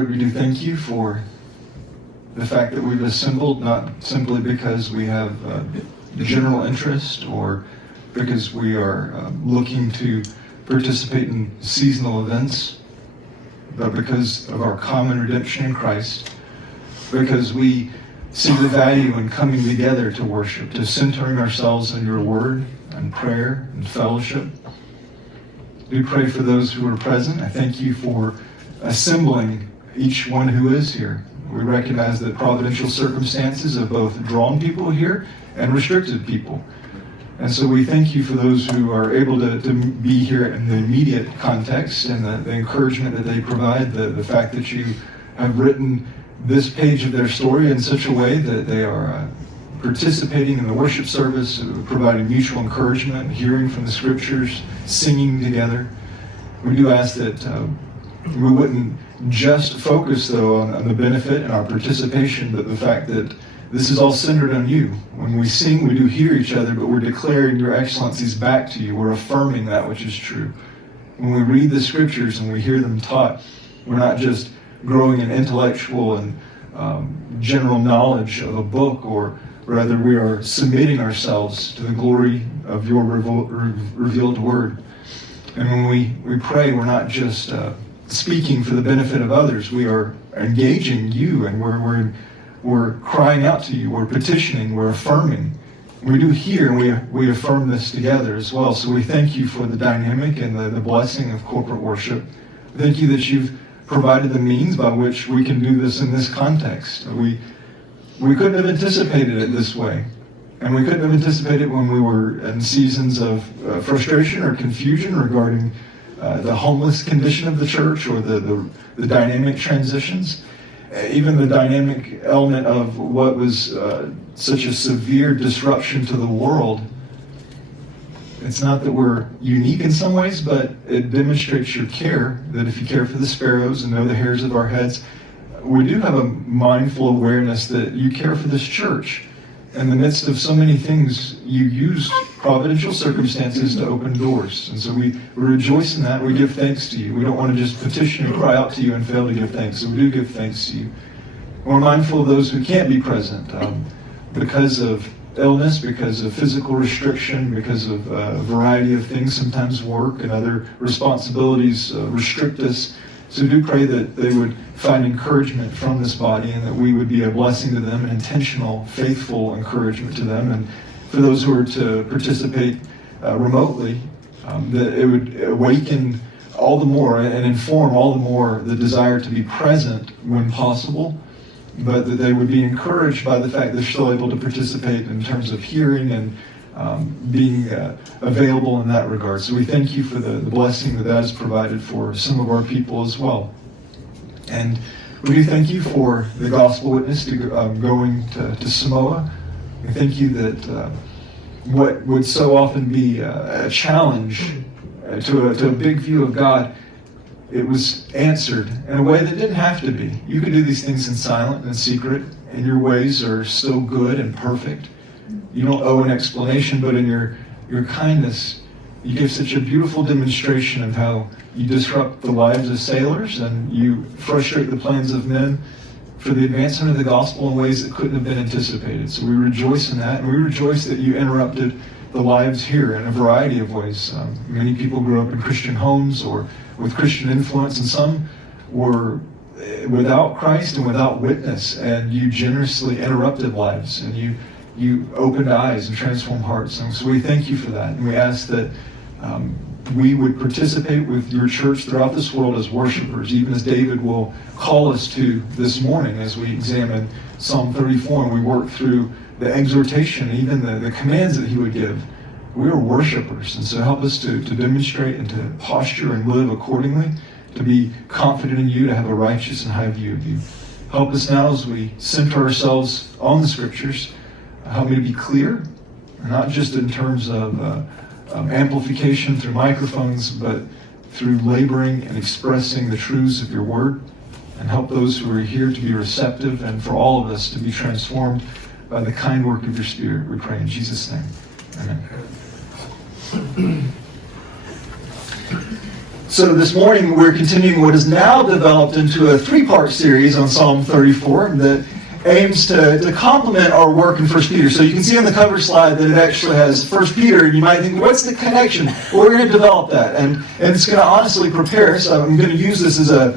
Lord, we do thank you for the fact that we've assembled, not simply because we have general interest or because we are looking to participate in seasonal events, but because of our common redemption in Christ, because we see the value in coming together to worship, to centering ourselves in your word and prayer and fellowship. We pray for those who are present. I thank you for assembling each one who is here. We recognize that providential circumstances have both drawn people here and restricted people. And so we thank you for those who are able to be here in the immediate context and the encouragement that they provide, the fact that you have written this page of their story in such a way that they are participating in the worship service, providing mutual encouragement, hearing from the scriptures, singing together. We do ask that we wouldn't just focus, though, on the benefit and our participation, but the fact that this is all centered on you. When we sing, we do hear each other, but we're declaring your excellencies back to you. We're affirming that which is true. When we read the scriptures and we hear them taught, we're not just growing in intellectual and general knowledge of a book, or rather we are submitting ourselves to the glory of your revealed word. And when we pray, we're not just speaking for the benefit of others. We are engaging you, and we're crying out to you. We're petitioning. We're affirming. We do hear, and we affirm this together as well. So we thank you for the dynamic and the blessing of corporate worship. Thank you that you've provided the means by which we can do this in this context. We couldn't have anticipated it this way. And we couldn't have anticipated when we were in seasons of frustration or confusion regarding the homeless condition of the church, or the dynamic transitions, even the dynamic element of what was such a severe disruption to the world. It's not that we're unique in some ways, but it demonstrates your care, that if you care for the sparrows and know the hairs of our heads, we do have a mindful awareness that you care for this church. In the midst of so many things, you used providential circumstances to open doors. And so we rejoice in that. We give thanks to you. We don't want to just petition and cry out to you and fail to give thanks. So we do give thanks to you. We're mindful of those who can't be present because of illness, because of physical restriction, because of a variety of things, sometimes work and other responsibilities restrict us. So do pray that they would find encouragement from this body, and that we would be a blessing to them, an intentional, faithful encouragement to them. And for those who are to participate remotely, that it would awaken all the more and inform all the more the desire to be present when possible, but that they would be encouraged by the fact that they're still able to participate in terms of hearing and being available in that regard. So we thank you for the blessing that has provided for some of our people as well. And we do thank you for the gospel witness going to Samoa. We thank you that what would so often be a challenge to a big view of God, it was answered in a way that didn't have to be. You can do these things in silent and secret, and your ways are still good and perfect. You don't owe an explanation, but in your kindness, you give such a beautiful demonstration of how you disrupt the lives of sailors and you frustrate the plans of men for the advancement of the gospel in ways that couldn't have been anticipated. So we rejoice in that, and we rejoice that you interrupted the lives here in a variety of ways. Many people grew up in Christian homes or with Christian influence, and some were without Christ and without witness, and you generously interrupted lives, and you opened eyes and transformed hearts. And so we thank you for that. And we ask that we would participate with your church throughout this world as worshipers, even as David will call us to this morning as we examine Psalm 34 and we work through the exhortation, even the commands that he would give. We are worshipers, and so help us to demonstrate and to posture and live accordingly, to be confident in you, to have a righteous and high view of you. Help us now as we center ourselves on the scriptures. Help me to be clear, not just in terms of amplification through microphones, but through laboring and expressing the truths of your word. And help those who are here to be receptive, and for all of us to be transformed by the kind work of your Spirit. We pray in Jesus' name. Amen. So this morning we're continuing what is now developed into a three-part series on Psalm 34 that aims to complement our work in 1 Peter. So you can see on the cover slide that it actually has 1 Peter, and you might think, what's the connection? Well, we're going to develop that, and it's going to honestly prepare us. I'm going to use this as an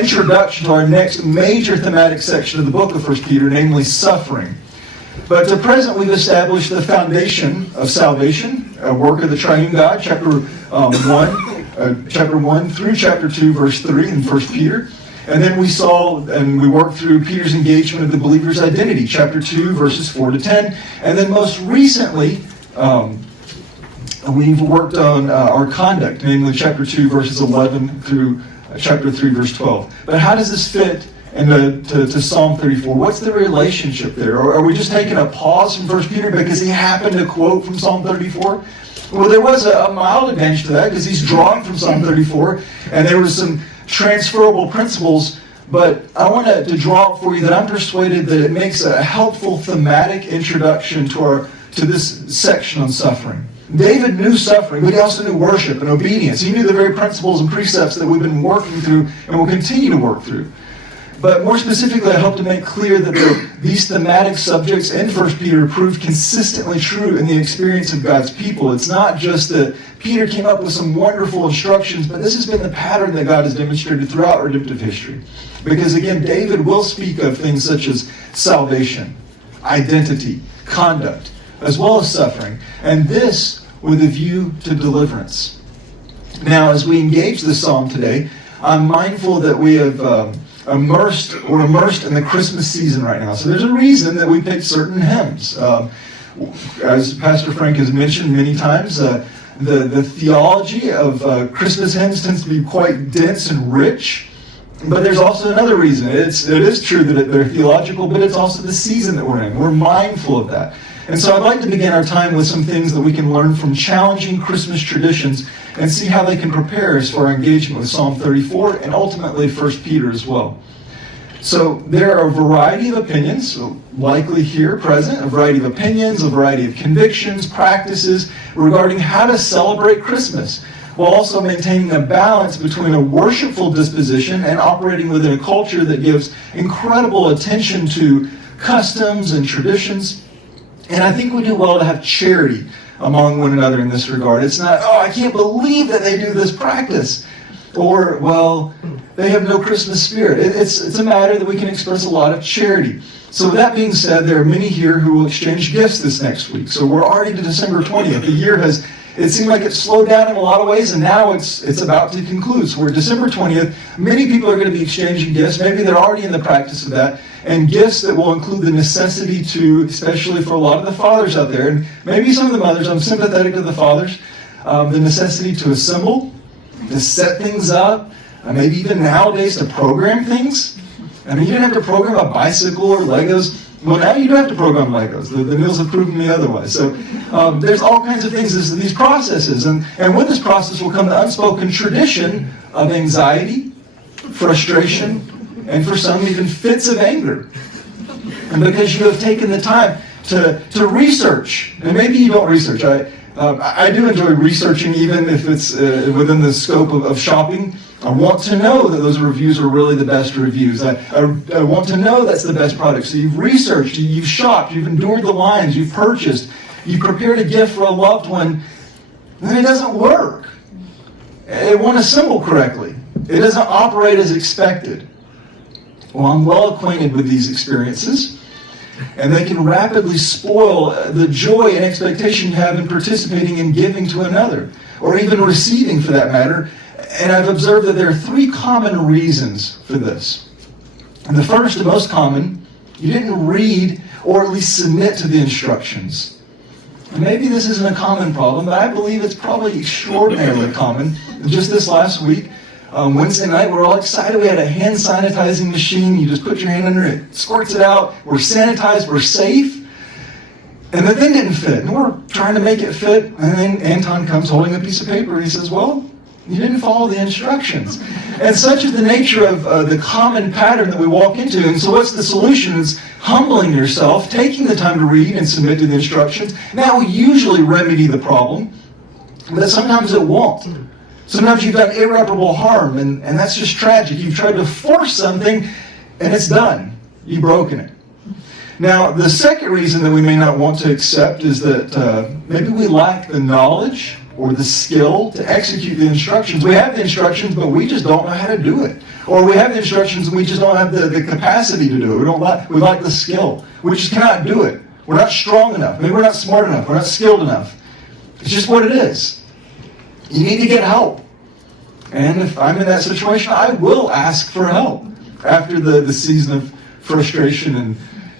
introduction to our next major thematic section of the book of 1 Peter, namely suffering. But to present, we've established the foundation of salvation, a work of the triune God, chapter 1 through chapter 2, verse 3 in 1 Peter. And then we saw and we worked through Peter's engagement of the believer's identity, chapter 2, verses 4 to 10. And then most recently, we've worked on our conduct, namely chapter 2, verses 11 through chapter 3, verse 12. But how does this fit to Psalm 34? What's the relationship there? Or are we just taking a pause from 1 Peter because he happened to quote from Psalm 34? Well, there was a mild advantage to that because he's drawing from Psalm 34, and there was some transferable principles, but I want to draw out for you that I'm persuaded that it makes a helpful thematic introduction to this section on suffering. David knew suffering, but he also knew worship and obedience. He knew the very principles and precepts that we've been working through and will continue to work through. But more specifically, I hope to make clear that these thematic subjects in 1 Peter proved consistently true in the experience of God's people. It's not just that Peter came up with some wonderful instructions, but this has been the pattern that God has demonstrated throughout redemptive history. Because again, David will speak of things such as salvation, identity, conduct, as well as suffering, and this with a view to deliverance. Now, as we engage this psalm today, I'm mindful that we have immersed in the Christmas season right now. So there's a reason that we picked certain hymns. As Pastor Frank has mentioned many times, the theology of Christmas hymns tends to be quite dense and rich. But there's also another reason. It is true that they're theological, but it's also the season that we're in. We're mindful of that. And so I'd like to begin our time with some things that we can learn from challenging Christmas traditions and see how they can prepare us for our engagement with Psalm 34 and ultimately 1 Peter as well. So there are a variety of opinions, likely here present, a variety of opinions, a variety of convictions, practices regarding how to celebrate Christmas, while also maintaining a balance between a worshipful disposition and operating within a culture that gives incredible attention to customs and traditions. And I think we do well to have charity among one another in this regard. It's not, oh, I can't believe that they do this practice. Or, well, they have no Christmas spirit. It's a matter that we can express a lot of charity. So with that being said, there are many here who will exchange gifts this next week. So we're already to December 20th. The year it seemed like it slowed down in a lot of ways, and now it's about to conclude. So we're December 20th. Many people are going to be exchanging gifts. Maybe they're already in the practice of that. And gifts that will include the necessity to, especially for a lot of the fathers out there, and maybe some of the mothers, I'm sympathetic to the fathers, the necessity to assemble, to set things up, maybe even nowadays to program things. I mean, you didn't have to program a bicycle or Legos. Well, now you do have to program Legos. The meals have proven me otherwise. So there's all kinds of things, these processes. And with this process will come the unspoken tradition of anxiety, frustration, and for some even fits of anger. And because you have taken the time to research, and maybe you don't research. I do enjoy researching even if it's within the scope of shopping. I want to know that those reviews are really the best reviews. I want to know that's the best product. So you've researched, you've shopped, you've endured the lines, you've purchased, you've prepared a gift for a loved one, and then it doesn't work. It won't assemble correctly. It doesn't operate as expected. Well, I'm well acquainted with these experiences, and they can rapidly spoil the joy and expectation you have in participating and giving to another, or even receiving for that matter. And I've observed that there are three common reasons for this. And the first and most common, you didn't read or at least submit to the instructions. And maybe this isn't a common problem, but I believe it's probably extraordinarily common. Just this last week, Wednesday night, we're all excited. We had a hand sanitizing machine. You just put your hand under it, squirts it out. We're sanitized. We're safe. And the thing didn't fit. And we're trying to make it fit. And then Anton comes holding a piece of paper. And he says, well, you didn't follow the instructions. And such is the nature of the common pattern that we walk into. And so what's the solution? Is humbling yourself, taking the time to read and submit to the instructions. That will usually remedy the problem. But sometimes it won't. Sometimes you've done irreparable harm, and that's just tragic. You've tried to force something, and it's done. You've broken it. Now, the second reason that we may not want to accept is that maybe we lack the knowledge or the skill to execute the instructions. We have the instructions, but we just don't know how to do it. Or we have the instructions, and we just don't have the capacity to do it. We lack the skill. We just cannot do it. We're not strong enough. Maybe we're not smart enough. We're not skilled enough. It's just what it is. You need to get help. And if I'm in that situation, I will ask for help after the season of frustration and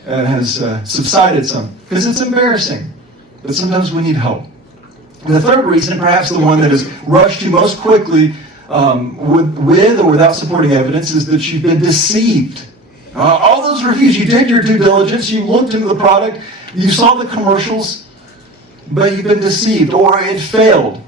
has subsided some. Because it's embarrassing. But sometimes we need help. And the third reason, perhaps the one that is rushed to most quickly with or without supporting evidence, is that you've been deceived. All those reviews, you did your due diligence, you looked into the product, you saw the commercials, but you've been deceived, or it failed.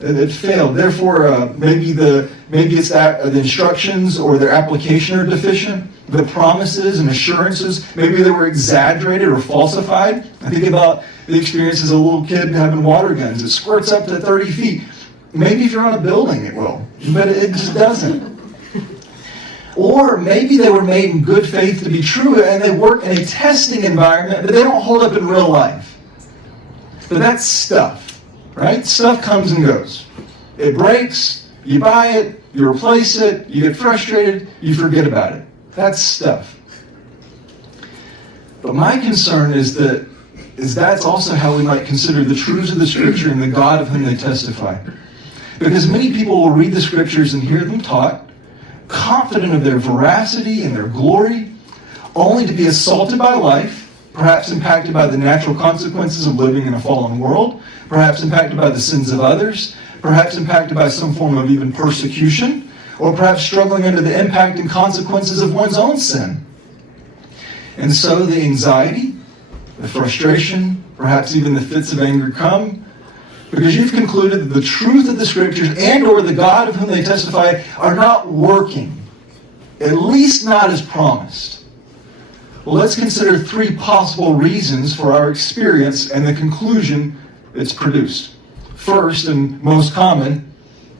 It failed. Therefore, maybe it's that the instructions or their application are deficient. The promises and assurances, maybe they were exaggerated or falsified. I think about the experience as a little kid having water guns. It squirts up to 30 feet. Maybe if you're on a building, it will, but it just doesn't. Or maybe they were made in good faith to be true, and they work in a testing environment, but they don't hold up in real life. But that's stuff, right? Stuff comes and goes. It breaks, you buy it, you replace it, you get frustrated, you forget about it. That's stuff. But my concern is that's also how we might consider the truths of the Scripture and the God of whom they testify. Because many people will read the Scriptures and hear them taught, confident of their veracity and their glory, only to be assaulted by life, perhaps impacted by the natural consequences of living in a fallen world, perhaps impacted by the sins of others, perhaps impacted by some form of even persecution, or perhaps struggling under the impact and consequences of one's own sin. And so the anxiety, the frustration, perhaps even the fits of anger come because you've concluded that the truth of the Scriptures and or the God of whom they testify are not working, at least not as promised. Well, let's consider three possible reasons for our experience and the conclusion it's produced. First, and most common,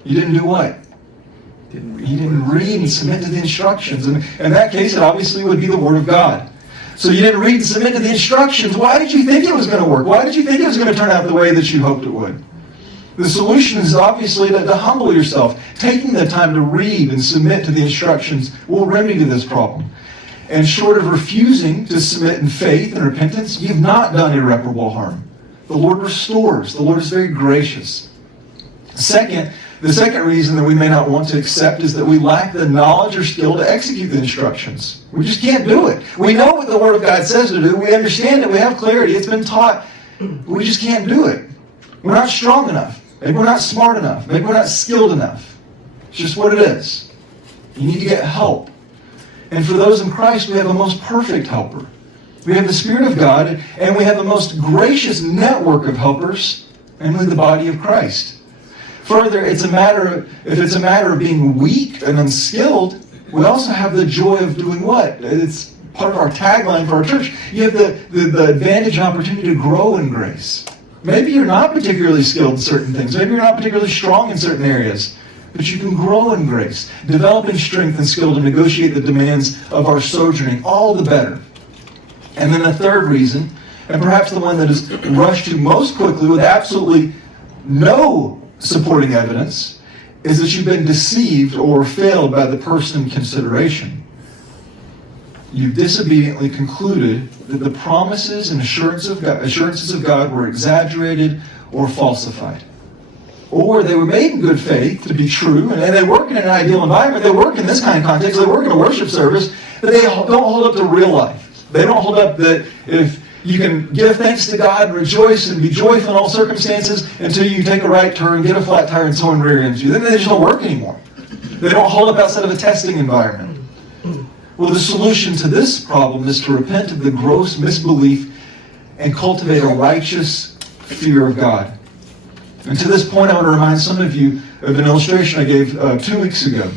you didn't do what? You didn't read and submit to the instructions. And in that case, it obviously would be the Word of God. So you didn't read and submit to the instructions. Why did you think it was going to work? Why did you think it was going to turn out the way that you hoped it would? The solution is obviously to humble yourself. Taking the time to read and submit to the instructions will remedy this problem. And short of refusing to submit in faith and repentance, you've not done irreparable harm. The Lord restores. The Lord is very gracious. The second reason that we may not want to accept is that we lack the knowledge or skill to execute the instructions. We just can't do it. We know what the Word of God says to do. We understand it. We have clarity. It's been taught. We just can't do it. We're not strong enough. Maybe we're not smart enough. Maybe we're not skilled enough. It's just what it is. You need to get help. And for those in Christ, we have a most perfect helper. We have the Spirit of God, and we have the most gracious network of helpers, namely the body of Christ. Further, if it's a matter of being weak and unskilled, we also have the joy of doing what? It's part of our tagline for our church. You have the advantage and opportunity to grow in grace. Maybe you're not particularly skilled in certain things. Maybe you're not particularly strong in certain areas. But you can grow in grace, developing strength and skill to negotiate the demands of our sojourning, all the better. And then the third reason, and perhaps the one that is rushed to most quickly with absolutely no supporting evidence, is that you've been deceived or failed by the person in consideration. You've disobediently concluded that the promises and assurances of God were exaggerated or falsified. Or they were made in good faith to be true, and they work in an ideal environment. They work in this kind of context. They work in a worship service, but they don't hold up to real life. They don't hold up that if you can give thanks to God and rejoice and be joyful in all circumstances until you take a right turn, get a flat tire, and someone rear ends you. Then they just don't work anymore. They don't hold up outside of a testing environment. Well, the solution to this problem is to repent of the gross misbelief and cultivate a righteous fear of God. And to this point, I want to remind some of you of an illustration I gave 2 weeks ago.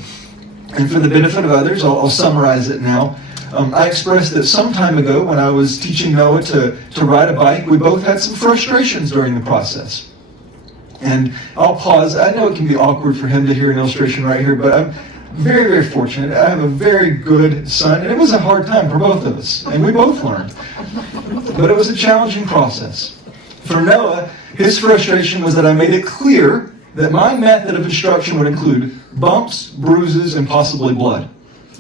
And for the benefit of others, I'll summarize it now. I expressed that some time ago when I was teaching Noah to ride a bike, we both had some frustrations during the process. And I'll pause. I know it can be awkward for him to hear an illustration right here, but I'm very, very fortunate. I have a very good son, and it was a hard time for both of us, and we both learned. But it was a challenging process. For Noah, his frustration was that I made it clear that my method of instruction would include bumps, bruises, and possibly blood.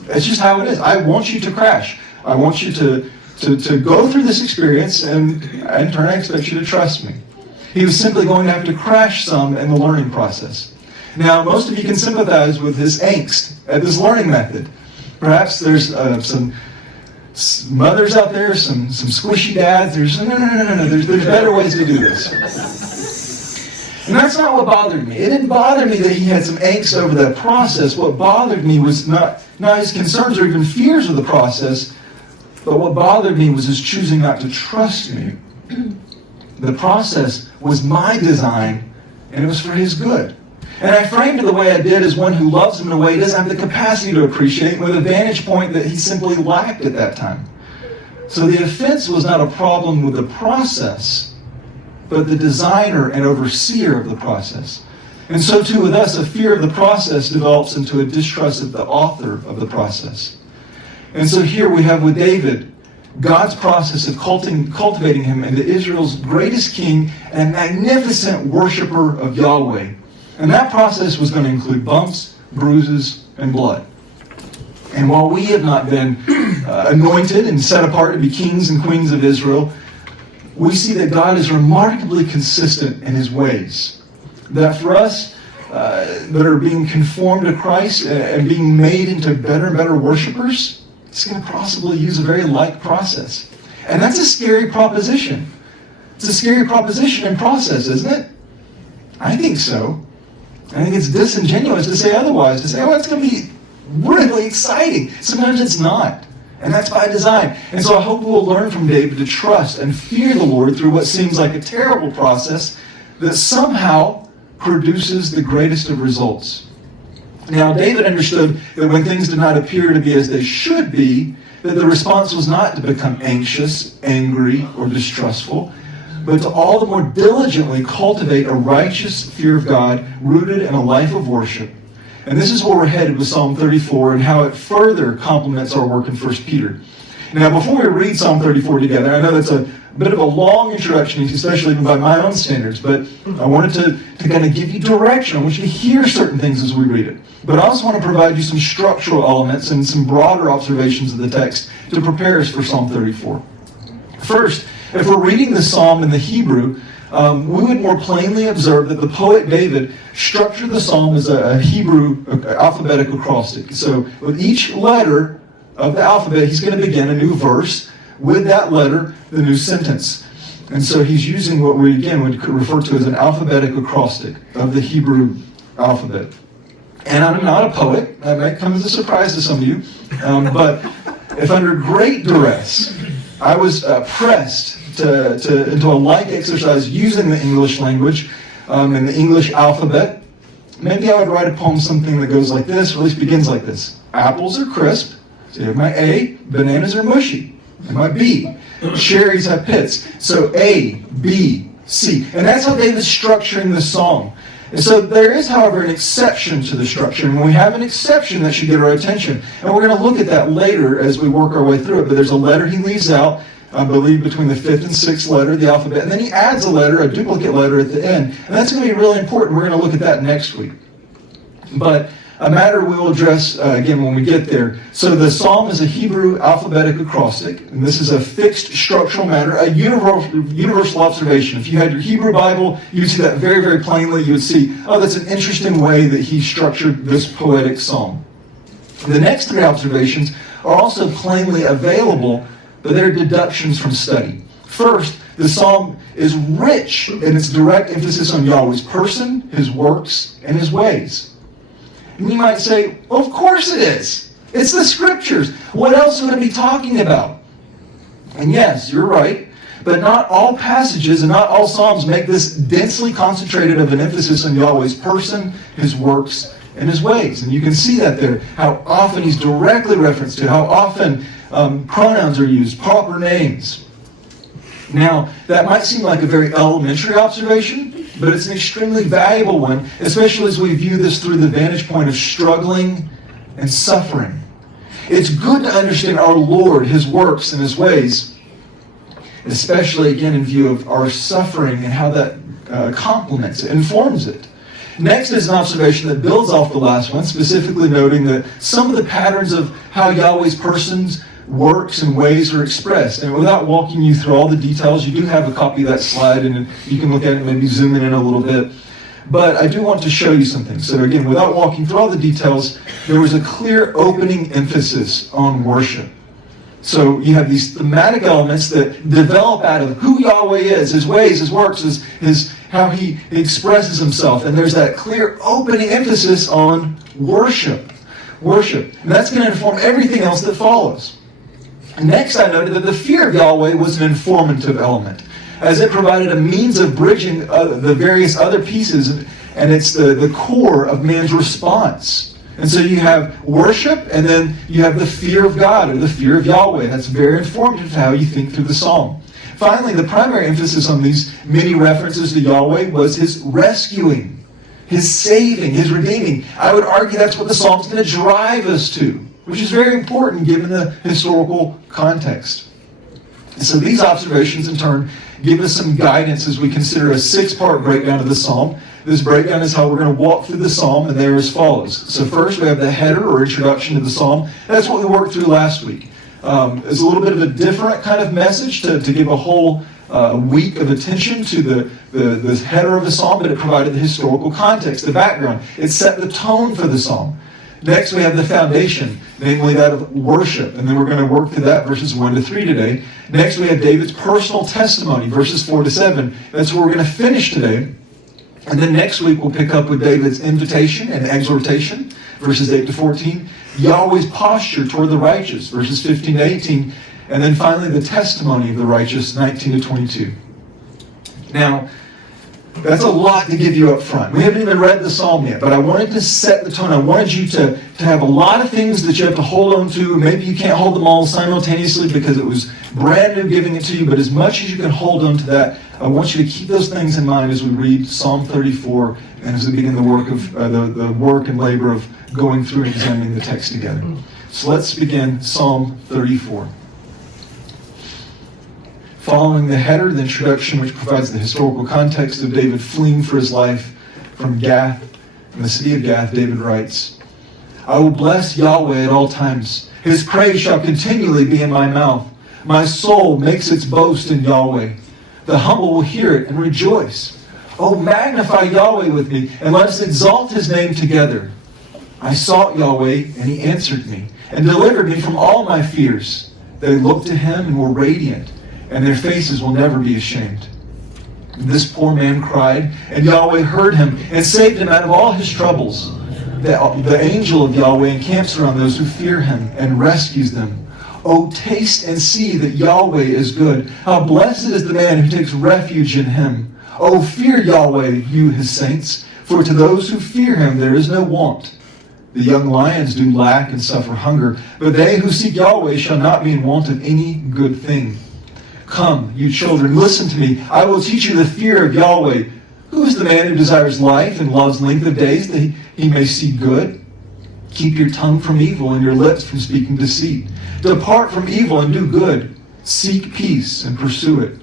It's just how it is. I want you to crash. I want you to go through this experience, and in turn, I expect you to trust me. He was simply going to have to crash some in the learning process. Now, most of you can sympathize with his angst at this learning method. Perhaps there's some mothers out there, some squishy dads. There's no. There's better ways to do this. And that's not what bothered me. It didn't bother me that he had some angst over that process. What bothered me was not his concerns or even fears of the process, but what bothered me was his choosing not to trust me. The process was my design, and it was for his good. And I framed it the way I did as one who loves him in a way he doesn't have the capacity to appreciate, with a vantage point that he simply lacked at that time. So the offense was not a problem with the process, but the designer and overseer of the process. And so too with us, a fear of the process develops into a distrust of the author of the process. And so here we have with David, God's process of cultivating him into Israel's greatest king and magnificent worshiper of Yahweh. And that process was going to include bumps, bruises, and blood. And while we have not been anointed and set apart to be kings and queens of Israel, we see that God is remarkably consistent in his ways. That for us that are being conformed to Christ and being made into better and better worshipers, it's going to possibly use a very like process. And that's a scary proposition. It's a scary proposition and process, isn't it? I think so. I think it's disingenuous to say otherwise, to say, oh, it's going to be really exciting. Sometimes it's not. And that's by design. And so I hope we'll learn from David to trust and fear the Lord through what seems like a terrible process that somehow produces the greatest of results. Now, David understood that when things did not appear to be as they should be, that the response was not to become anxious, angry, or distrustful, but to all the more diligently cultivate a righteous fear of God rooted in a life of worship. And this is where we're headed with Psalm 34 and how it further complements our work in 1 Peter. Now, before we read Psalm 34 together, I know that's a bit of a long introduction, especially even by my own standards, but I wanted to kind of give you direction. I want you to hear certain things as we read it. But I also want to provide you some structural elements and some broader observations of the text to prepare us for Psalm 34. First, if we're reading the psalm in the Hebrew, we would more plainly observe that the poet David structured the psalm as a Hebrew alphabetic acrostic. So with each letter of the alphabet, he's going to begin a new verse. With that letter, the new sentence. And so he's using what we, again, would refer to as an alphabetic acrostic of the Hebrew alphabet. And I'm not a poet. That might come as a surprise to some of you. But if under great duress, I was pressed into a like exercise using the English language and the English alphabet, maybe I would write a poem something that goes like this, or at least begins like this. Apples are crisp. So you have my A. Bananas are mushy. And my B. Cherries have pits. So A, B, C. And that's how David's structuring the song. And so there is, however, an exception to the structure. And when we have an exception, that should get our attention. And we're going to look at that later as we work our way through it. But there's a letter he leaves out, I believe, between the 5th and 6th letter of the alphabet. And then he adds a letter, a duplicate letter at the end. And that's going to be really important. We're going to look at that next week. But a matter we will address again when we get there. So the psalm is a Hebrew alphabetic acrostic, and this is a fixed structural matter, a universal observation. If you had your Hebrew Bible, you would see that very, very plainly. You would see, oh, that's an interesting way that he structured this poetic psalm. The next three observations are also plainly available, but they're deductions from study. First, the psalm is rich in its direct emphasis on Yahweh's person, his works, and his ways. And you might say, well, of course it is. It's the scriptures. What else would it be talking about? And yes, you're right. But not all passages and not all psalms make this densely concentrated of an emphasis on Yahweh's person, his works, and his ways. And you can see that there, how often he's directly referenced to, how often pronouns are used, proper names. Now, that might seem like a very elementary observation, but it's an extremely valuable one, especially as we view this through the vantage point of struggling and suffering. It's good to understand our Lord, His works and His ways, especially again in view of our suffering and how that complements it, informs it. Next is an observation that builds off the last one, specifically noting that some of the patterns of how Yahweh's persons, works, and ways are expressed. And without walking you through all the details, you do have a copy of that slide, and you can look at it and maybe zoom in a little bit. But I do want to show you something. So again, without walking through all the details, there was a clear opening emphasis on worship. So you have these thematic elements that develop out of who Yahweh is, His ways, His works, His how He expresses Himself. And there's that clear opening emphasis on worship. Worship. And that's going to inform everything else that follows. Next, I noted that the fear of Yahweh was an informative element, as it provided a means of bridging the various other pieces, and it's the core of man's response. And so you have worship, and then you have the fear of God, or the fear of Yahweh. That's very informative to how you think through the psalm. Finally, the primary emphasis on these many references to Yahweh was His rescuing, His saving, His redeeming. I would argue that's what the psalm's going to drive us to, which is very important given the historical context. And so these observations, in turn, give us some guidance as we consider a 6-part breakdown of the psalm. This breakdown is how we're going to walk through the psalm, and they're as follows. So first, we have the header or introduction to the psalm. That's what we worked through last week. It's a little bit of a different kind of message to give a whole week of attention to the header of the psalm, but it provided the historical context, the background. It set the tone for the psalm. Next, we have the foundation, namely that of worship. And then we're going to work through that, verses 1 to 3 today. Next, we have David's personal testimony, verses 4 to 7. That's where we're going to finish today. And then next week, we'll pick up with David's invitation and exhortation, verses 8 to 14. Yahweh's posture toward the righteous, verses 15 to 18. And then finally, the testimony of the righteous, 19 to 22. Now, that's a lot to give you up front. We haven't even read the psalm yet, but I wanted to set the tone. I wanted you to have a lot of things that you have to hold on to. Maybe you can't hold them all simultaneously because it was brand new giving it to you, but as much as you can hold on to that, I want you to keep those things in mind as we read Psalm 34 and as we begin the work of the work and labor of going through and examining the text together. So let's begin Psalm 34. Following the header, the introduction, which provides the historical context of David fleeing for his life from Gath, in the city of Gath, David writes, I will bless Yahweh at all times. His praise shall continually be in my mouth. My soul makes its boast in Yahweh. The humble will hear it and rejoice. Oh, magnify Yahweh with me, and let us exalt His name together. I sought Yahweh, and He answered me, and delivered me from all my fears. They looked to Him and were radiant, and their faces will never be ashamed. This poor man cried, and Yahweh heard him and saved him out of all his troubles. The angel of Yahweh encamps around those who fear Him and rescues them. Oh, taste and see that Yahweh is good. How blessed is the man who takes refuge in Him. Oh, fear Yahweh, you His saints, for to those who fear Him there is no want. The young lions do lack and suffer hunger, but they who seek Yahweh shall not be in want of any good thing. Come, you children, listen to me. I will teach you the fear of Yahweh. Who is the man who desires life and loves length of days that he may see good? Keep your tongue from evil and your lips from speaking deceit. Depart from evil and do good. Seek peace and pursue it.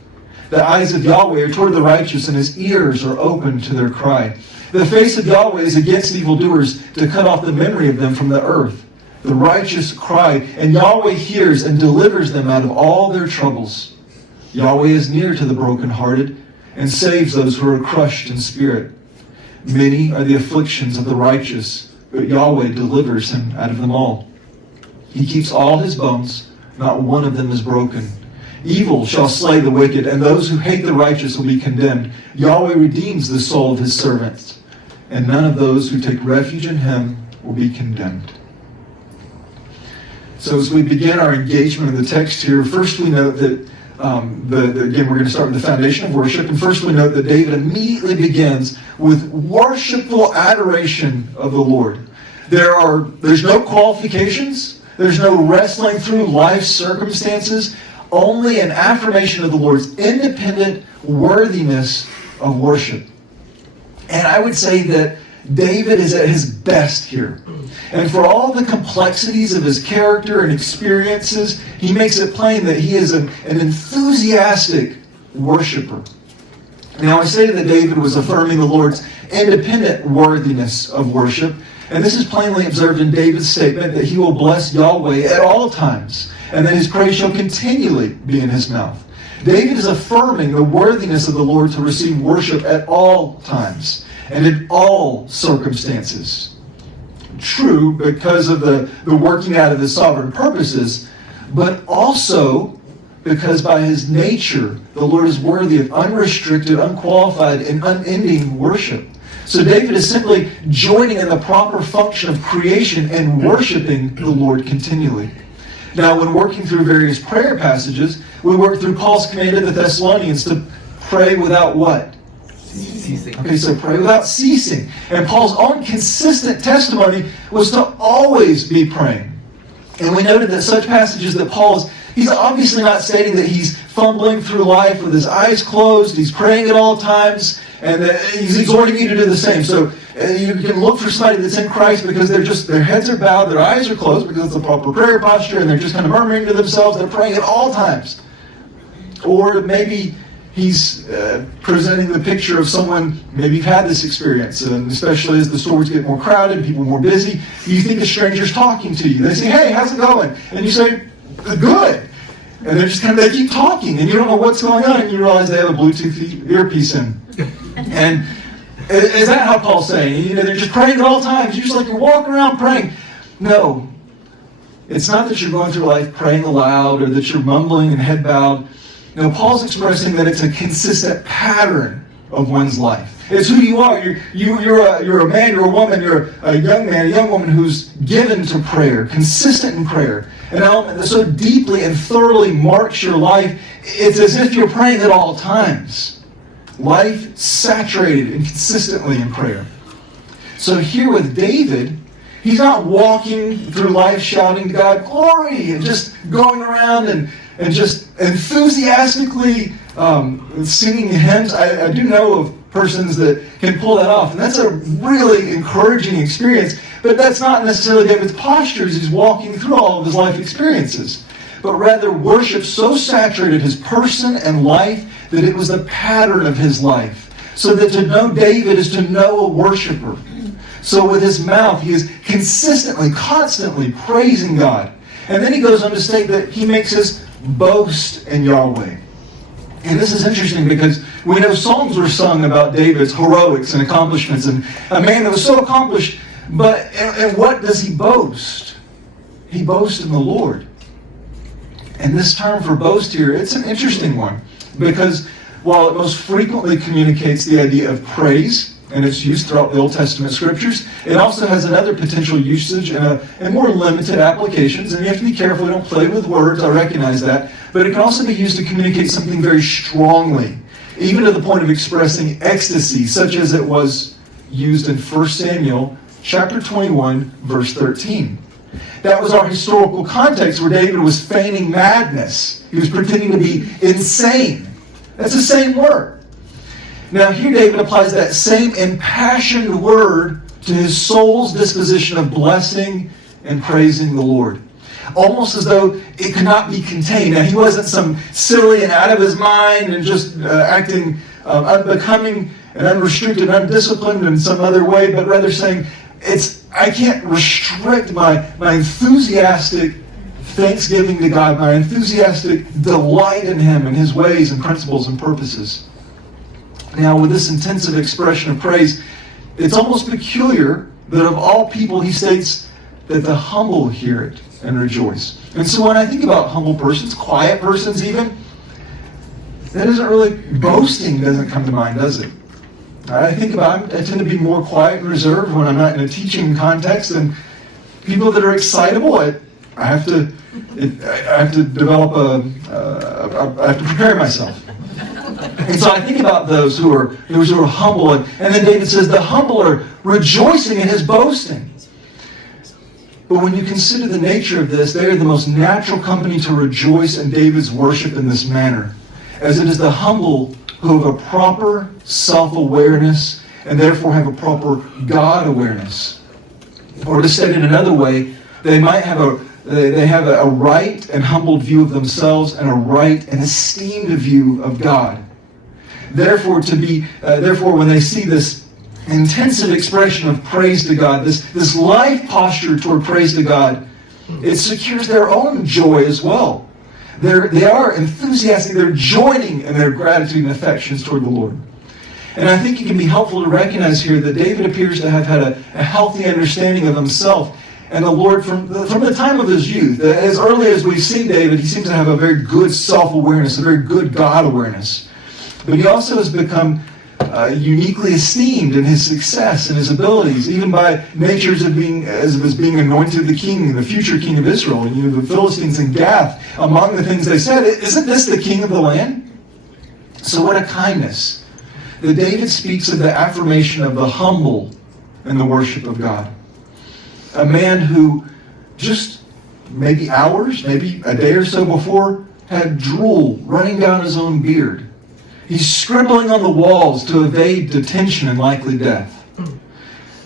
The eyes of Yahweh are toward the righteous, and His ears are open to their cry. The face of Yahweh is against evildoers, to cut off the memory of them from the earth. The righteous cry, and Yahweh hears and delivers them out of all their troubles. Yahweh is near to the brokenhearted and saves those who are crushed in spirit. Many are the afflictions of the righteous, but Yahweh delivers him out of them all. He keeps all his bones, not one of them is broken. Evil shall slay the wicked, and those who hate the righteous will be condemned. Yahweh redeems the soul of His servants, and none of those who take refuge in Him will be condemned. So as we begin our engagement in the text here, first we note that again, we're going to start with the foundation of worship. And first we note that David immediately begins with worshipful adoration of the Lord. There's no qualifications. There's no wrestling through life's circumstances. Only an affirmation of the Lord's independent worthiness of worship. And I would say that David is at his best here. And for all the complexities of his character and experiences, he makes it plain that he is an enthusiastic worshiper. Now, I say that David was affirming the Lord's independent worthiness of worship, and this is plainly observed in David's statement that he will bless Yahweh at all times, and that his praise shall continually be in his mouth. David is affirming the worthiness of the Lord to receive worship at all times and in all circumstances. True, because of the working out of his sovereign purposes, but also because by his nature, the Lord is worthy of unrestricted, unqualified, and unending worship. So David is simply joining in the proper function of creation and worshiping the Lord continually. Now, when working through various prayer passages, we work through Paul's command to the Thessalonians to pray without what? Ceasing. Okay, so pray without ceasing. And Paul's own consistent testimony was to always be praying. And we noted that such passages that he's obviously not stating that he's fumbling through life with his eyes closed, he's praying at all times, and he's exhorting you to do the same. So you can look for somebody that's in Christ because their heads are bowed, their eyes are closed because it's the proper prayer posture, and they're just kind of murmuring to themselves, they're praying at all times. Or maybe he's presenting the picture of someone, maybe you've had this experience, and especially as the stores get more crowded, people more busy, you think a stranger's talking to you. They say, "Hey, how's it going?" And you say, "Good." And they keep talking, and you don't know what's going on, and you realize they have a Bluetooth earpiece in. And is that how Paul's saying? They're just praying at all times. You're just like, you're walking around praying. No. It's not that you're going through life praying aloud or that you're mumbling and head bowed. No, Paul's expressing that it's a consistent pattern of one's life. It's who you are. You're a man, you're a woman, you're a young man, a young woman who's given to prayer, consistent in prayer. An element that so deeply and thoroughly marks your life, it's as if you're praying at all times. Life saturated and consistently in prayer. So here with David, he's not walking through life shouting to God, "Glory," and just going around and just enthusiastically singing hymns. I do know of persons that can pull that off, and that's a really encouraging experience, but that's not necessarily David's posture as he's walking through all of his life experiences. But rather, worship so saturated his person and life that it was the pattern of his life. So that to know David is to know a worshiper. So with his mouth, he is consistently, constantly praising God. And then he goes on to state that he makes his boast in Yahweh. And this is interesting because we know songs were sung about David's heroics and accomplishments, and a man that was so accomplished. But and what does he boast? He boasts in the Lord. And this term for boast here, it's an interesting one, because while it most frequently communicates the idea of praise, and it's used throughout the Old Testament scriptures, it also has another potential usage and more limited applications, and you have to be careful, we don't play with words, I recognize that, but it can also be used to communicate something very strongly, even to the point of expressing ecstasy, such as it was used in 1 Samuel chapter 21, verse 13. That was our historical context where David was feigning madness. He was pretending to be insane. That's the same word. Now here David applies that same impassioned word to his soul's disposition of blessing and praising the Lord. Almost as though it could not be contained. Now he wasn't some silly and out of his mind and just acting unbecoming and unrestricted, undisciplined in some other way, but rather saying, I can't restrict my enthusiastic thanksgiving to God, my enthusiastic delight in Him and His ways and principles and purposes. Now, with this intensive expression of praise, it's almost peculiar that of all people, he states that the humble hear it and rejoice. And so when I think about humble persons, quiet persons even, that isn't really, boasting doesn't come to mind, does it? I tend to be more quiet and reserved when I'm not in a teaching context, and people that are excitable, I have to develop I have to prepare myself. And so I think about those who are humble, and then David says, the humble are rejoicing in his boasting. But when you consider the nature of this, they are the most natural company to rejoice in David's worship in this manner, as it is the humble who have a proper self-awareness and therefore have a proper God awareness. Or to state it another way, they might have a right and humbled view of themselves and a right and esteemed view of God. Therefore, when they see this intensive expression of praise to God, this life posture toward praise to God, it secures their own joy as well. They are enthusiastic. They're joining in their gratitude and affections toward the Lord. And I think it can be helpful to recognize here that David appears to have had a healthy understanding of himself and the Lord from the time of his youth. As early as we've seen David, he seems to have a very good self-awareness, a very good God awareness. But he also has become uniquely esteemed in his success and his abilities, even by natures of being anointed the king, the future king of Israel. And the Philistines in Gath, among the things they said, isn't this the king of the land? So what a kindness that David speaks of the affirmation of the humble in the worship of God. A man who just maybe hours, maybe a day or so before, had drool running down his own beard. He's scribbling on the walls to evade detention and likely death.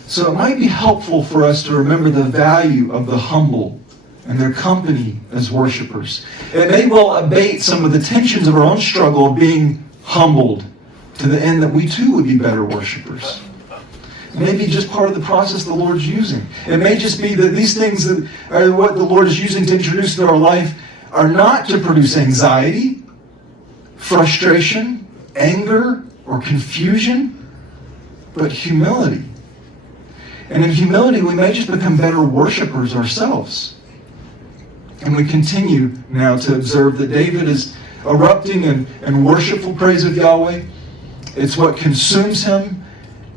So it might be helpful for us to remember the value of the humble and their company as worshipers. It may well abate some of the tensions of our own struggle of being humbled to the end that we too would be better worshipers. It may be just part of the process the Lord's using. It may just be that these things that are what the Lord is using to introduce to our life are not to produce anxiety, frustration, anger, or confusion, but humility. And in humility, we may just become better worshipers ourselves. And we continue now to observe that David is erupting in worshipful praise of Yahweh. It's what consumes him.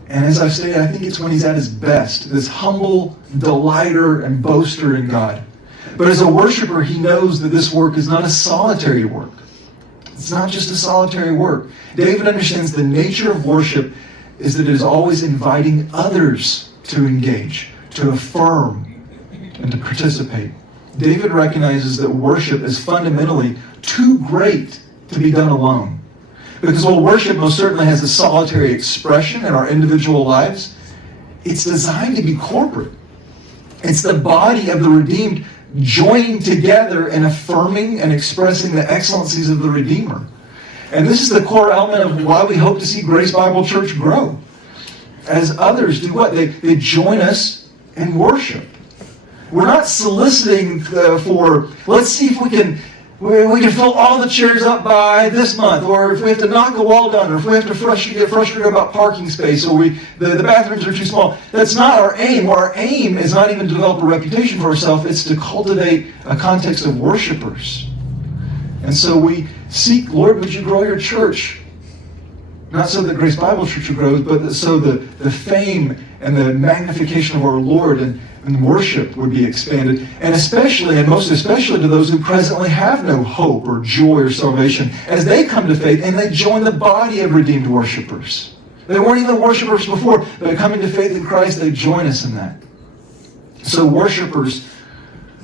And as I've stated, I think it's when he's at his best, this humble delighter and boaster in God. But as a worshiper, he knows that this work is not a solitary work. It's not just a solitary work. David understands the nature of worship is that it is always inviting others to engage, to affirm, and to participate. David recognizes that worship is fundamentally too great to be done alone. Because while worship most certainly has a solitary expression in our individual lives, it's designed to be corporate. It's the body of the redeemed joining together and affirming and expressing the excellencies of the Redeemer. And this is the core element of why we hope to see Grace Bible Church grow. As others do what? They join us in worship. We're not soliciting for, let's see if we can fill all the chairs up by this month, or if we have to knock a wall down, or if we have to get frustrated about parking space, or the bathrooms are too small. That's not our aim. Our aim is not even to develop a reputation for ourselves. It's to cultivate a context of worshipers. And so we seek, Lord, would you grow your church? Not so that Grace Bible Church will grow, but so the fame and the magnification of our Lord and worship would be expanded, and especially, and most especially to those who presently have no hope or joy or salvation, as they come to faith and they join the body of redeemed worshipers. They weren't even worshipers before, but coming to faith in Christ, they join us in that. So worshipers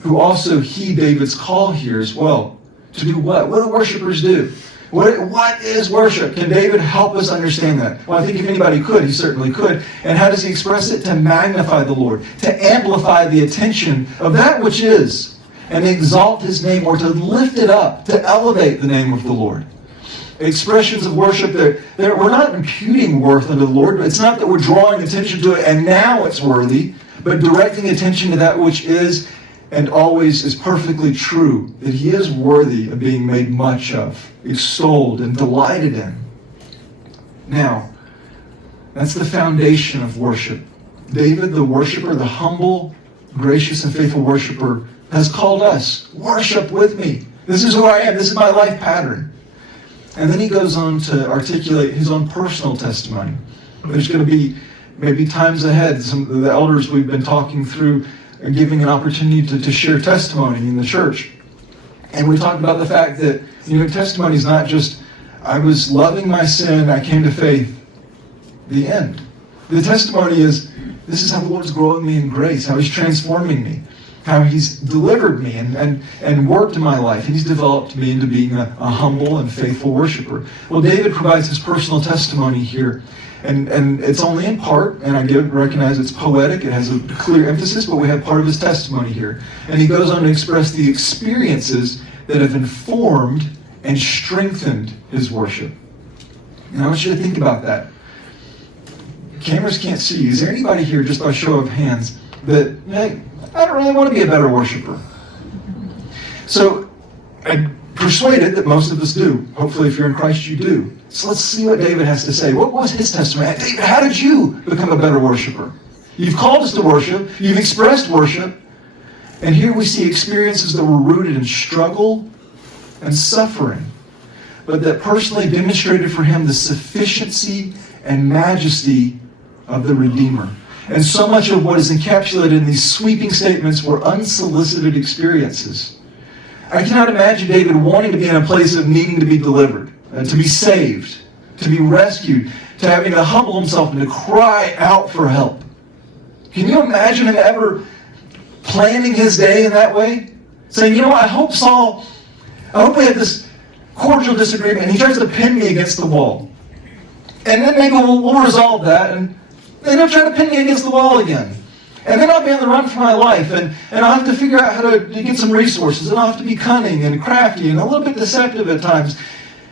who also heed David's call here as well, to do what? What do worshipers do? What is worship? Can David help us understand that? Well, I think if anybody could, he certainly could. And how does he express it? To magnify the Lord, to amplify the attention of that which is, and exalt his name, or to lift it up, to elevate the name of the Lord. Expressions of worship, we're not imputing worth unto the Lord. It's not that we're drawing attention to it and now it's worthy, but directing attention to that which is and always is perfectly true, that he is worthy of being made much of, extolled, and delighted in. Now, that's the foundation of worship. David, the worshiper, the humble, gracious, and faithful worshiper, has called us, worship with me. This is who I am. This is my life pattern. And then he goes on to articulate his own personal testimony. There's going to be maybe times ahead, some of the elders we've been talking through and giving an opportunity to share testimony in the church. And we talked about the fact that, testimony is not just, I was loving my sin, I came to faith, the end. The testimony is, this is how the Lord's growing me in grace, how he's transforming me, how he's delivered me and worked in my life, and he's developed me into being a humble and faithful worshiper. Well, David provides his personal testimony here. And it's only in part, and I recognize it's poetic, it has a clear emphasis, but we have part of his testimony here. And he goes on to express the experiences that have informed and strengthened his worship. And I want you to think about that. Cameras can't see you. Is there anybody here, just by show of hands, that, hey, I don't really want to be a better worshiper? So I'm persuaded that most of us do. Hopefully, if you're in Christ, you do. So let's see what David has to say. What was his testimony? David, how did you become a better worshiper? You've called us to worship. You've expressed worship. And here we see experiences that were rooted in struggle and suffering, but that personally demonstrated for him the sufficiency and majesty of the Redeemer. And so much of what is encapsulated in these sweeping statements were unsolicited experiences. I cannot imagine David wanting to be in a place of needing to be delivered, to be saved, to be rescued, to having to humble himself and to cry out for help. Can you imagine him ever planning his day in that way? Saying, I hope we have this cordial disagreement and he tries to pin me against the wall. And then maybe we'll resolve that, and then he'll try to pin me against the wall again. And then I'll be on the run for my life, and I'll have to figure out how to get some resources, and I'll have to be cunning and crafty and a little bit deceptive at times.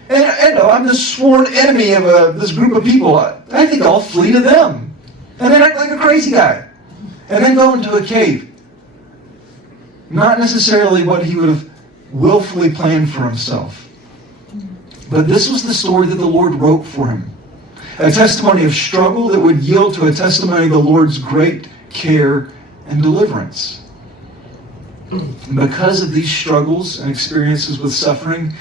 And I'm the sworn enemy of this group of people. I think I'll flee to them. And then act like a crazy guy. And then go into a cave. Not necessarily what he would have willfully planned for himself. But this was the story that the Lord wrote for him. A testimony of struggle that would yield to a testimony of the Lord's great care and deliverance. And because of these struggles and experiences with suffering,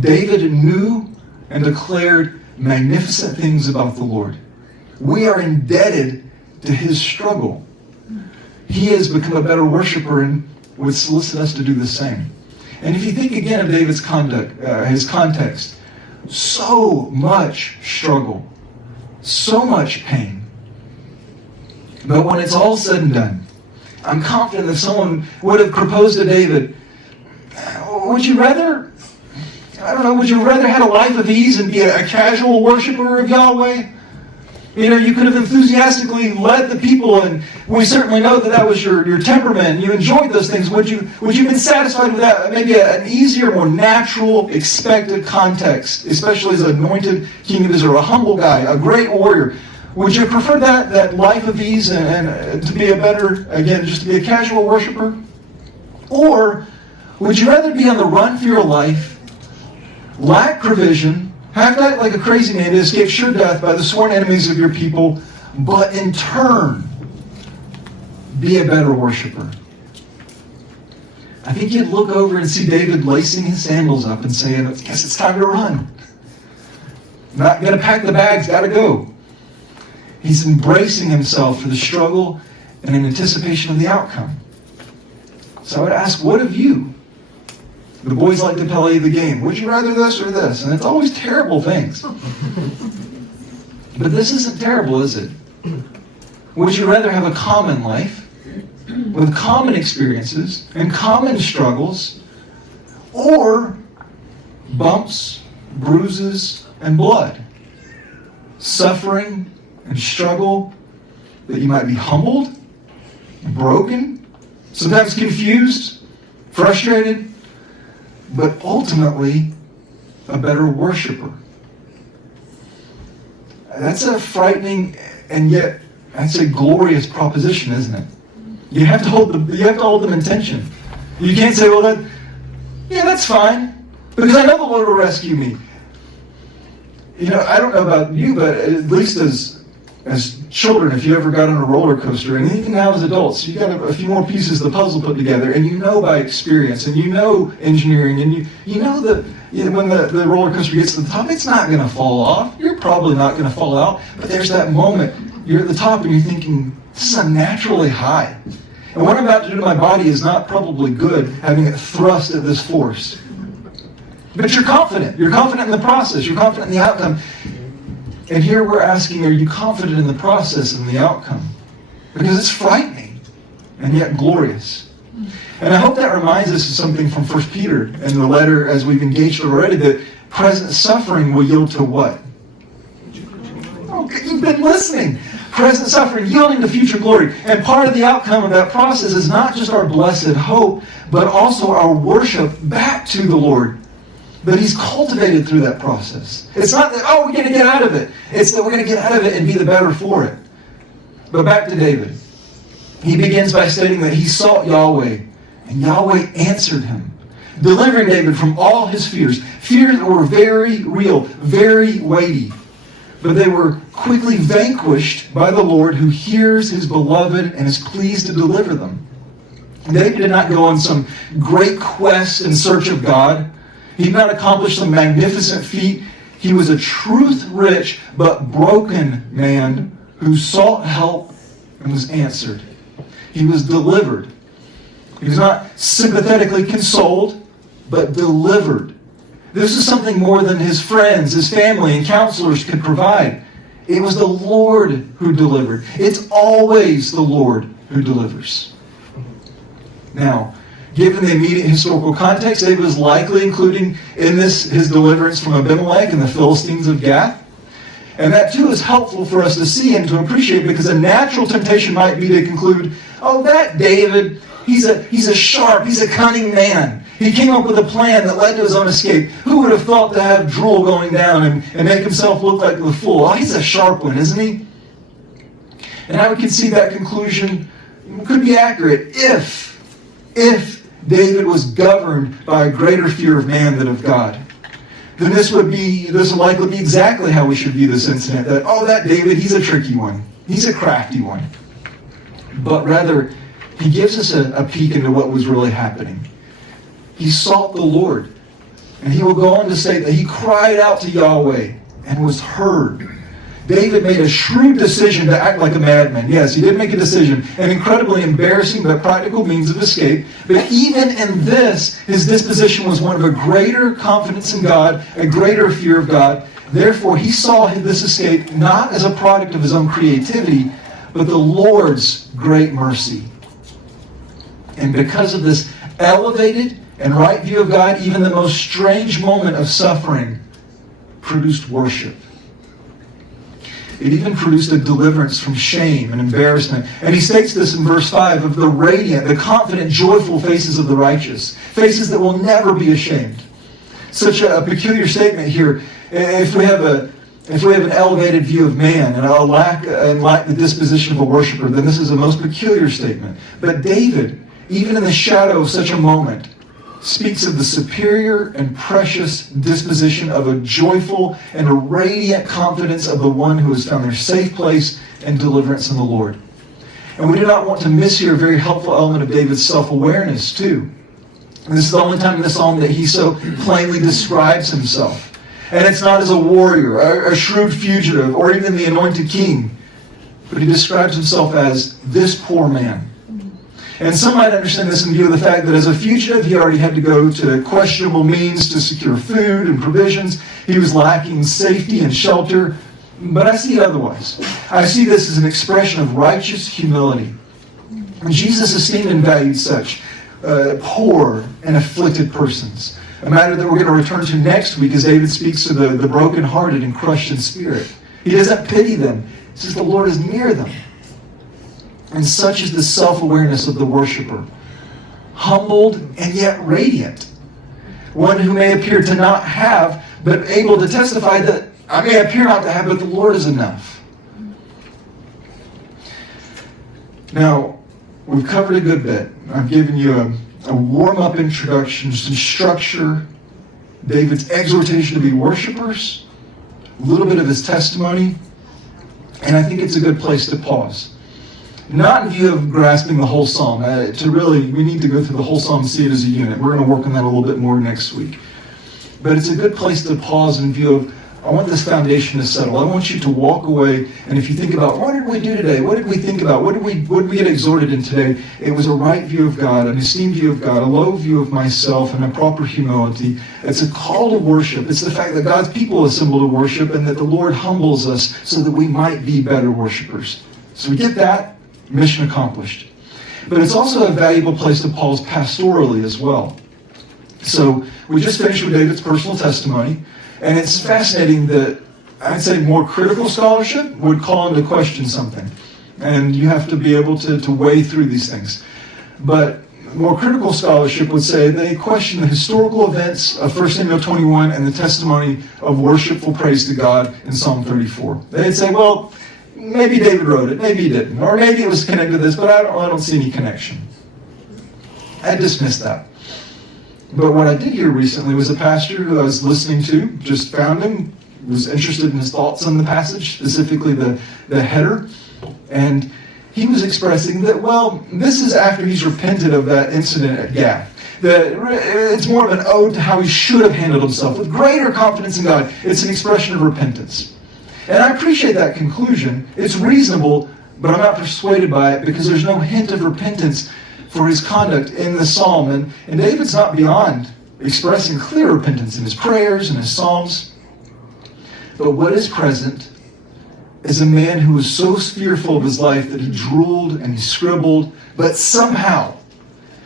David knew and declared magnificent things about the Lord. We are indebted to his struggle. He has become a better worshiper and would solicit us to do the same. And if you think again of David's his context, so much struggle, so much pain. But when it's all said and done, I'm confident that someone would have proposed to David, would you rather have a life of ease and be a casual worshiper of Yahweh? You could have enthusiastically led the people, and we certainly know that was your temperament. You enjoyed those things. Would you have been satisfied with that? Maybe an easier, more natural, expected context, especially as an anointed king of Israel, a humble guy, a great warrior. Would you prefer that life of ease and to be just to be a casual worshiper? Or would you rather be on the run for your life, lack provision, have to act like a crazy man to escape sure death by the sworn enemies of your people, but in turn, be a better worshiper? I think you'd look over and see David lacing his sandals up and saying, I guess it's time to run. Not going to pack the bags, got to go. He's embracing himself for the struggle and in anticipation of the outcome. So I would ask, what of you? The boys like to play the game. Would you rather this or this? And it's always terrible things. But this isn't terrible, is it? Would you rather have a common life with common experiences and common struggles, or bumps, bruises, and blood? Suffering and struggle that you might be humbled, broken, sometimes confused, frustrated, but ultimately a better worshiper. That's a frightening and yet that's a glorious proposition, isn't it? You have to hold them in tension. You can't say, well, that's fine, because I know the Lord will rescue me. I don't know about you, but at least as children, if you ever got on a roller coaster, and even now as adults, you got a few more pieces of the puzzle put together, and by experience, and engineering, and you know that when the roller coaster gets to the top, it's not going to fall off. You're probably not going to fall out, but there's that moment. You're at the top, and you're thinking, this is unnaturally high. And what I'm about to do to my body is not probably good, having it thrust at this force. But you're confident. You're confident in the process. You're confident in the outcome. And here we're asking, are you confident in the process and the outcome? Because it's frightening and yet glorious. And I hope that reminds us of something from 1 Peter and the letter, as we've engaged already, that present suffering will yield to what? Oh, you've been listening. Present suffering, yielding to future glory. And part of the outcome of that process is not just our blessed hope, but also our worship back to the Lord. But he's cultivated through that process. It's not that, we're going to get out of it. It's that we're going to get out of it and be the better for it. But back to David. He begins by stating that he sought Yahweh, and Yahweh answered him, delivering David from all his fears. Fears that were very real, very weighty. But they were quickly vanquished by the Lord, who hears his beloved and is pleased to deliver them. David did not go on some great quest in search of God. He did not accomplish some magnificent feat. He was a truth-rich but broken man who sought help and was answered. He was delivered. He was not sympathetically consoled, but delivered. This is something more than his friends, his family, and counselors could provide. It was the Lord who delivered. It's always the Lord who delivers. Now, given the immediate historical context, David was likely including in this his deliverance from Abimelech and the Philistines of Gath. And that too is helpful for us to see and to appreciate, because a natural temptation might be to conclude, that David, he's a sharp, he's a cunning man. He came up with a plan that led to his own escape. Who would have thought to have drool going down and make himself look like the fool? He's a sharp one, isn't he? And I would concede that conclusion could be accurate if David was governed by a greater fear of man than of God. Then this would likely be exactly how we should view this incident. That David, he's a tricky one. He's a crafty one. But rather, he gives us a peek into what was really happening. He sought the Lord. And he will go on to say that he cried out to Yahweh and was heard. David made a shrewd decision to act like a madman. Yes, he did make a decision, an incredibly embarrassing but practical means of escape. But even in this, his disposition was one of a greater confidence in God, a greater fear of God. Therefore, he saw this escape not as a product of his own creativity, but the Lord's great mercy. And because of this elevated and right view of God, even the most strange moment of suffering produced worship. It even produced a deliverance from shame and embarrassment. And he states this in verse 5 of the radiant, the confident, joyful faces of the righteous. Faces that will never be ashamed. Such a peculiar statement here. If we have an elevated view of man and lack the disposition of a worshiper, then this is a most peculiar statement. But David, even in the shadow of such a moment, speaks of the superior and precious disposition of a joyful and a radiant confidence of the one who has found their safe place and deliverance in the Lord. And we do not want to miss here a very helpful element of David's self-awareness too. And this is the only time in the psalm that he so plainly describes himself. And it's not as a warrior, a shrewd fugitive, or even the anointed king. But he describes himself as this poor man. And some might understand this in view of the fact that as a fugitive, he already had to go to questionable means to secure food and provisions. He was lacking safety and shelter. But I see it otherwise. I see this as an expression of righteous humility. And Jesus esteemed and valued such poor and afflicted persons. A matter that we're going to return to next week as David speaks to the brokenhearted and crushed in spirit. He doesn't pity them. He says the Lord is near them. And such is the self-awareness of the worshiper. Humbled and yet radiant. One who may appear to not have, but able to testify that I may appear not to have, but the Lord is enough. Now, we've covered a good bit. I've given you a warm-up introduction, some structure, David's exhortation to be worshipers, a little bit of his testimony, and I think it's a good place to pause. Not in view of grasping the whole psalm. We need to go through the whole psalm and see it as a unit. We're going to work on that a little bit more next week. But it's a good place to pause in view of, I want this foundation to settle. I want you to walk away, and if you think about, what did we do today? What did we think about? What did we get exhorted in today? It was a right view of God, an esteemed view of God, a low view of myself, and a proper humility. It's a call to worship. It's the fact that God's people assemble to worship, and that the Lord humbles us so that we might be better worshipers. So we get that. Mission accomplished. But it's also a valuable place to pause pastorally as well. So we just finished with David's personal testimony, and it's fascinating that I'd say more critical scholarship would call into question something. And you have to be able to weigh through these things. But more critical scholarship would say they question the historical events of 1 Samuel 21 and the testimony of worshipful praise to God in Psalm 34. They'd say, well, maybe David wrote it, maybe he didn't, or maybe it was connected to this, but I don't see any connection. I dismissed that. But what I did hear recently was a pastor who I was listening to, just found him, was interested in his thoughts on the passage, specifically the header, and he was expressing that, well, this is after he's repented of that incident at Gath. That it's more of an ode to how he should have handled himself with greater confidence in God. It's an expression of repentance. And I appreciate that conclusion. It's reasonable, but I'm not persuaded by it because there's no hint of repentance for his conduct in the psalm. And David's not beyond expressing clear repentance in his prayers and his psalms. But what is present is a man who was so fearful of his life that he drooled and he scribbled, but somehow,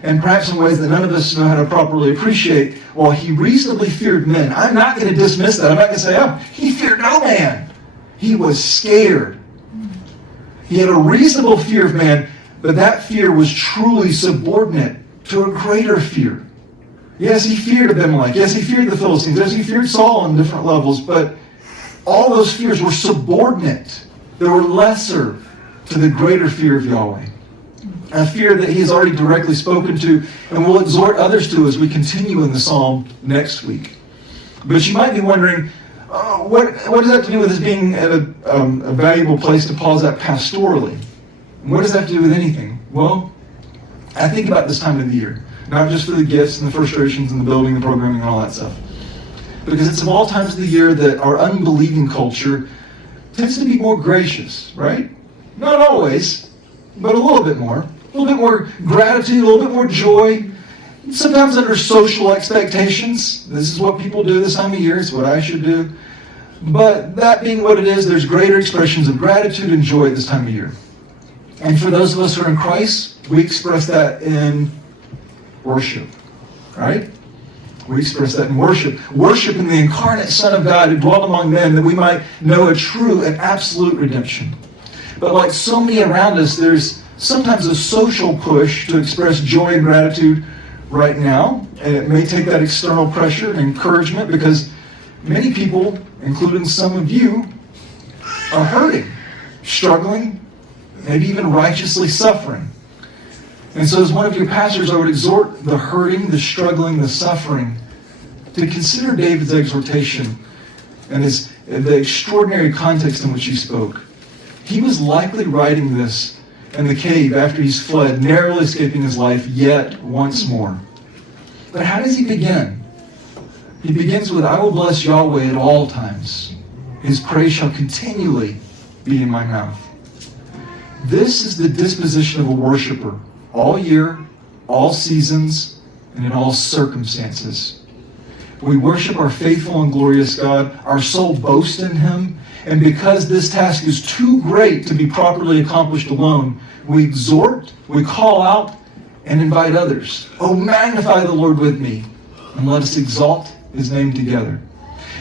and perhaps in ways that none of us know how to properly appreciate, while he reasonably feared men, I'm not going to dismiss that. I'm not going to say, oh, he feared no man. He was scared. He had a reasonable fear of man, but that fear was truly subordinate to a greater fear. Yes, he feared Abimelech. Yes, he feared the Philistines. Yes, he feared Saul on different levels, but all those fears were subordinate. They were lesser to the greater fear of Yahweh. A fear that he has already directly spoken to and will exhort others to as we continue in the psalm next week. But you might be wondering, what does that have to do with this being at a valuable place to pause at pastorally? What does that have to do with anything? Well, I think about this time of the year, not just for the gifts and the frustrations and the building, the programming, and all that stuff. Because it's of all times of the year that our unbelieving culture tends to be more gracious, right? Not always, but a little bit more. A little bit more gratitude, a little bit more joy. Sometimes under social expectations. This is what people do this time of year. It's what I should do. But that being what it is, there's greater expressions of gratitude and joy this time of year. And for those of us who are in Christ, we express that in worship, right? We express that in worship. Worship in the incarnate Son of God who dwelt among men that we might know a true and absolute redemption. But like so many around us, there's sometimes a social push to express joy and gratitude right now. And it may take that external pressure and encouragement because many people, including some of you, are hurting, struggling, maybe even righteously suffering. And so as one of your pastors, I would exhort the hurting, the struggling, the suffering to consider David's exhortation and the extraordinary context in which he spoke. He was likely writing this in the cave after he's fled, narrowly escaping his life yet once more. But how does he begin? He begins with, I will bless Yahweh at all times. His praise shall continually be in my mouth. This is the disposition of a worshiper. All year, all seasons, and in all circumstances. We worship our faithful and glorious God. Our soul boasts in Him. And because this task is too great to be properly accomplished alone, we exhort, we call out, and invite others. Oh, magnify the Lord with me, and let us exalt His name together.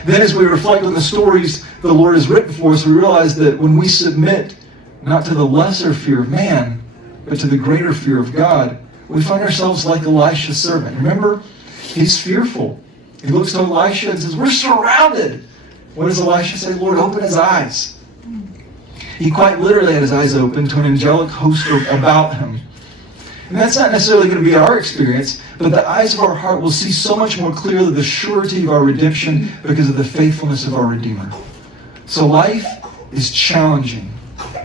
Then as we reflect on the stories the Lord has written for us, we realize that when we submit not to the lesser fear of man, but to the greater fear of God, we find ourselves like Elisha's servant. Remember, he's fearful. He looks to Elisha and says, we're surrounded. What does Elisha say? Lord, open his eyes. He quite literally had his eyes open to an angelic host about him. And that's not necessarily going to be our experience, but the eyes of our heart will see so much more clearly the surety of our redemption because of the faithfulness of our Redeemer. So life is challenging.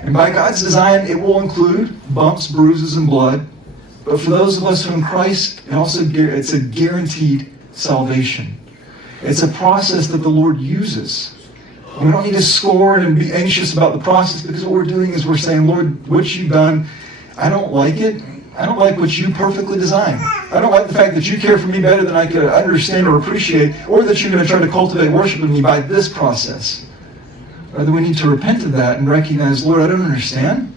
And by God's design, it will include bumps, bruises, and blood. But for those of us who are in Christ, it's a guaranteed salvation. It's a process that the Lord uses. We don't need to scorn and be anxious about the process because what we're doing is we're saying, Lord, what you've done, I don't like it. I don't like what you perfectly designed. I don't like the fact that you care for me better than I could understand or appreciate, or that you're going to try to cultivate worship in me by this process. Rather, we need to repent of that and recognize, Lord, I don't understand.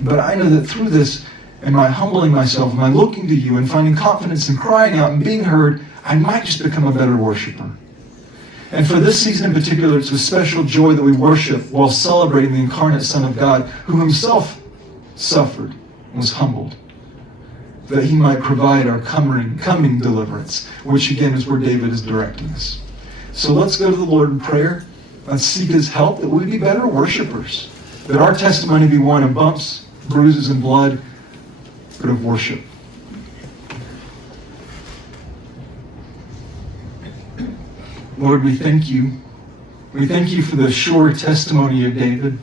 But I know that through this, and my humbling myself, and my looking to you, and finding confidence and crying out and being heard, I might just become a better worshiper. And for this season in particular, it's with special joy that we worship while celebrating the incarnate Son of God, who himself suffered and was humbled, that he might provide our coming deliverance, which again is where David is directing us. So let's go to the Lord in prayer. Let's seek his help, that we be better worshipers, that our testimony be one of bumps, bruises, and blood, but of worship. Lord, we thank you. We thank you for the sure testimony of David.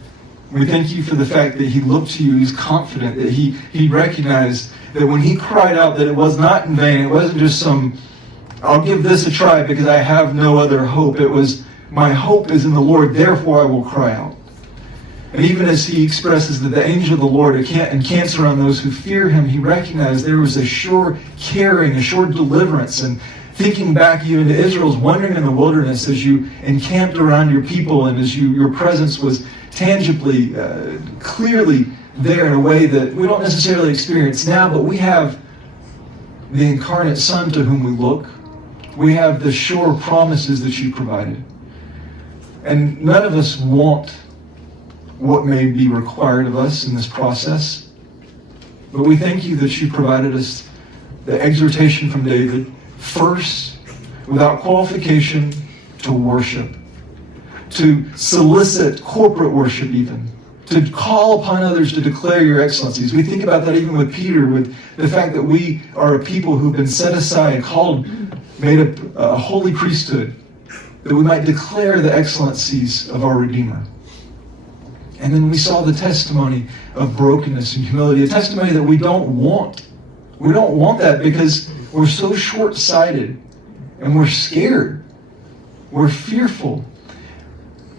We thank you for the fact that he looked to you, he's confident, that he recognized that when he cried out that it was not in vain, it wasn't just some, I'll give this a try because I have no other hope. It was, my hope is in the Lord, therefore I will cry out. And even as he expresses that the angel of the Lord encamps around those who fear him, he recognized there was a sure caring, a sure deliverance. And thinking back even to Israel's wandering in the wilderness as you encamped around your people and as your presence was tangibly, clearly there in a way that we don't necessarily experience now, but we have the incarnate Son to whom we look. We have the sure promises that you provided. And none of us want what may be required of us in this process, but we thank you that you provided us the exhortation from David, first, without qualification, to worship, to solicit corporate worship even, to call upon others to declare your excellencies. We think about that even with Peter, with the fact that we are a people who've been set aside, called, made a holy priesthood, that we might declare the excellencies of our Redeemer. And then we saw the testimony of brokenness and humility, a testimony that we don't want. We don't want that because we're so short-sighted and we're scared. We're fearful.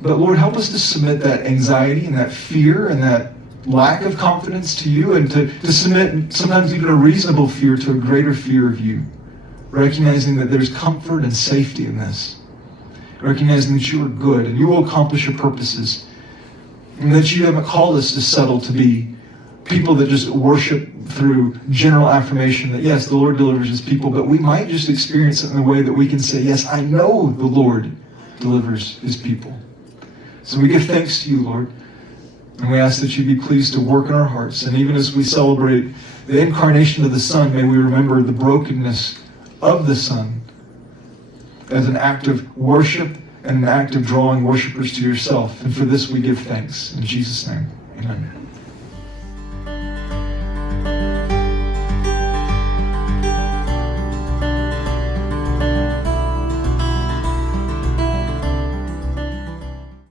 But Lord, help us to submit that anxiety and that fear and that lack of confidence to you, and to submit sometimes even a reasonable fear to a greater fear of you, recognizing that there's comfort and safety in this, recognizing that you are good and you will accomplish your purposes, and that you haven't called us to settle to be people that just worship through general affirmation that yes, the Lord delivers his people, but we might just experience it in a way that we can say, yes, I know the Lord delivers his people. So we give thanks to you, Lord, and we ask that you be pleased to work in our hearts. And even as we celebrate the incarnation of the Son, may we remember the brokenness of the Son as an act of worship and an act of drawing worshipers to yourself. And for this we give thanks. In Jesus' name, amen.